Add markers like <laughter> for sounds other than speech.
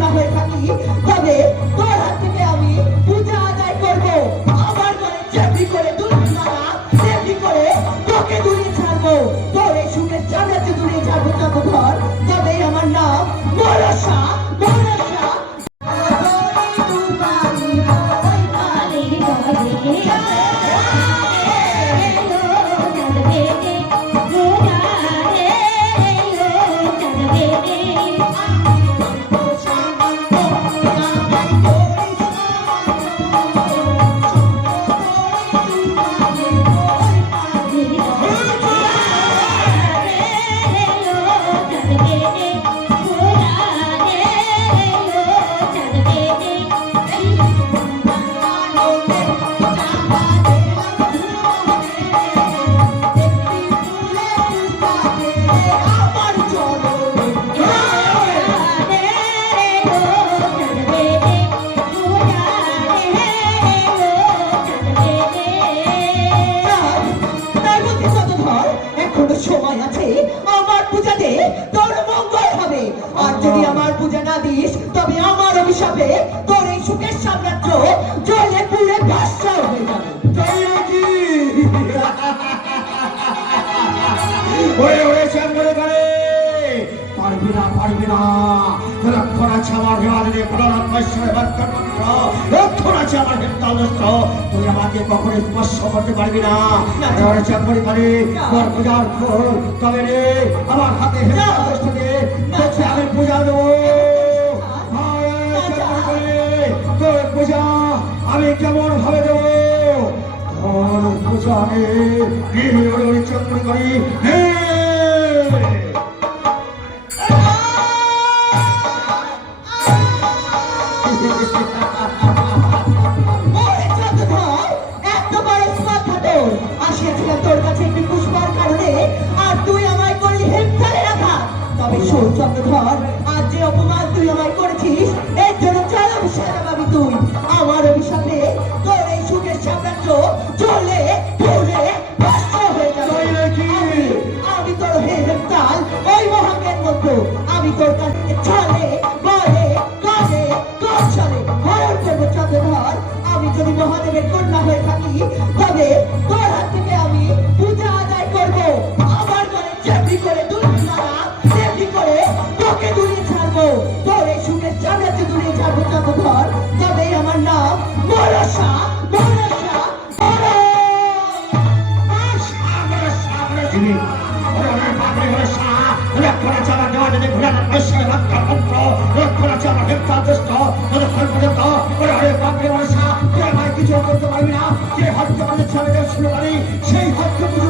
না হয়ে থাকি, তবে তোর হাত থেকে আমি পূজা আদায় করব। আবার ঘরে চাকরি করে দুর্নীতি পূজা তোর মঙ্গল হবে। আর যদি আমার পূজা না দিস, তবে আমার অভিশাপে তোর এই সুখের সাম্রাজ্য জলে পুড়ে ভস্ম হয়ে যাবে। <laughs> ওরে ওরে চাঙ্গলে করে! পারবি না পারবি না। আমার বিবাদে প্রণাত্মশ্বরে বাক্যর মন্ত্র লক্ষণ আছে আমার হেমতালস্ত্র তুই আমাকে কখনো স্পর্শ করতে পারবি না। তবে রে, আমার হাতে হেমতালস্ত্র দিয়ে তোকে আমি পূজা দেবো। আমি কেমন ভাবে দেবো? তোর পূজা রে গৃহে চন্দ্র করি চক্রধর আজ যে অপমান তুই আমায় করেছিস এর জন্য পাবি তুই। আমার অভিশাপে তোর এই সুখের সাম্রাজ্য চলে হয়ে যাবে। আমি- তোর হে হেমতাল ওই মহাজ্ঞের মতো। আমি তোর কাছে চলে যদি মহাদেবের কন্যা হয়ে থাকি তবে তোর হাত থেকে আমি পূজা আদায় করব আমার ঘরে যেমনি করে ছাড়বো চন্দ্রধর তবে আমার নাম সাগরে আমাদের সাড়ে সেই ভক্তপুর